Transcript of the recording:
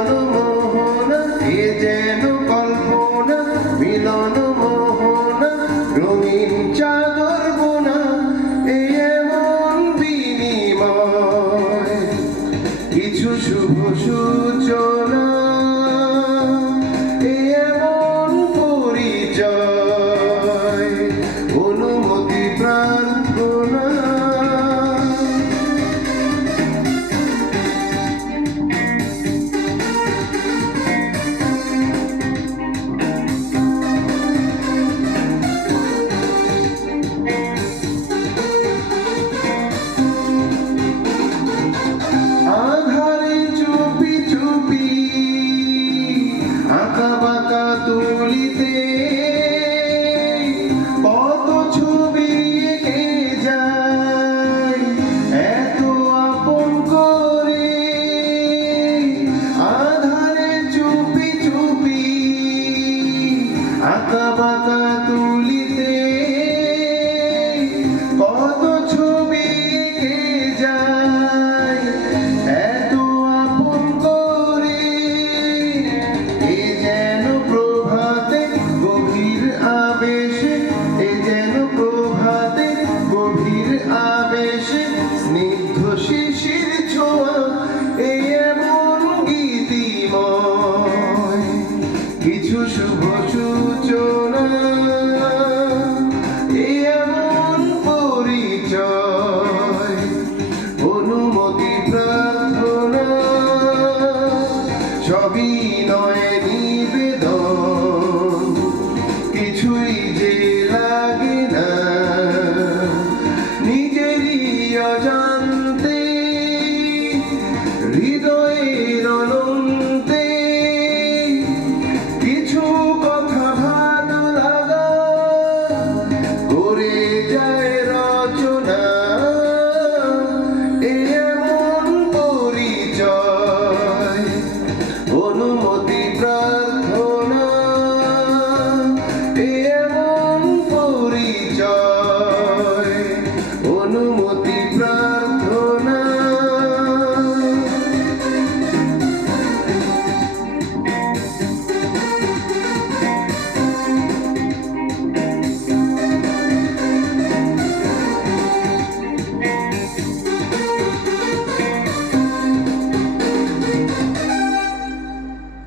মধুমোহন এ যেন তুলিতে। কত ছবি এঁকে যায় এত আঁকা বাঁকা তুলি কিছু শুভ শুভ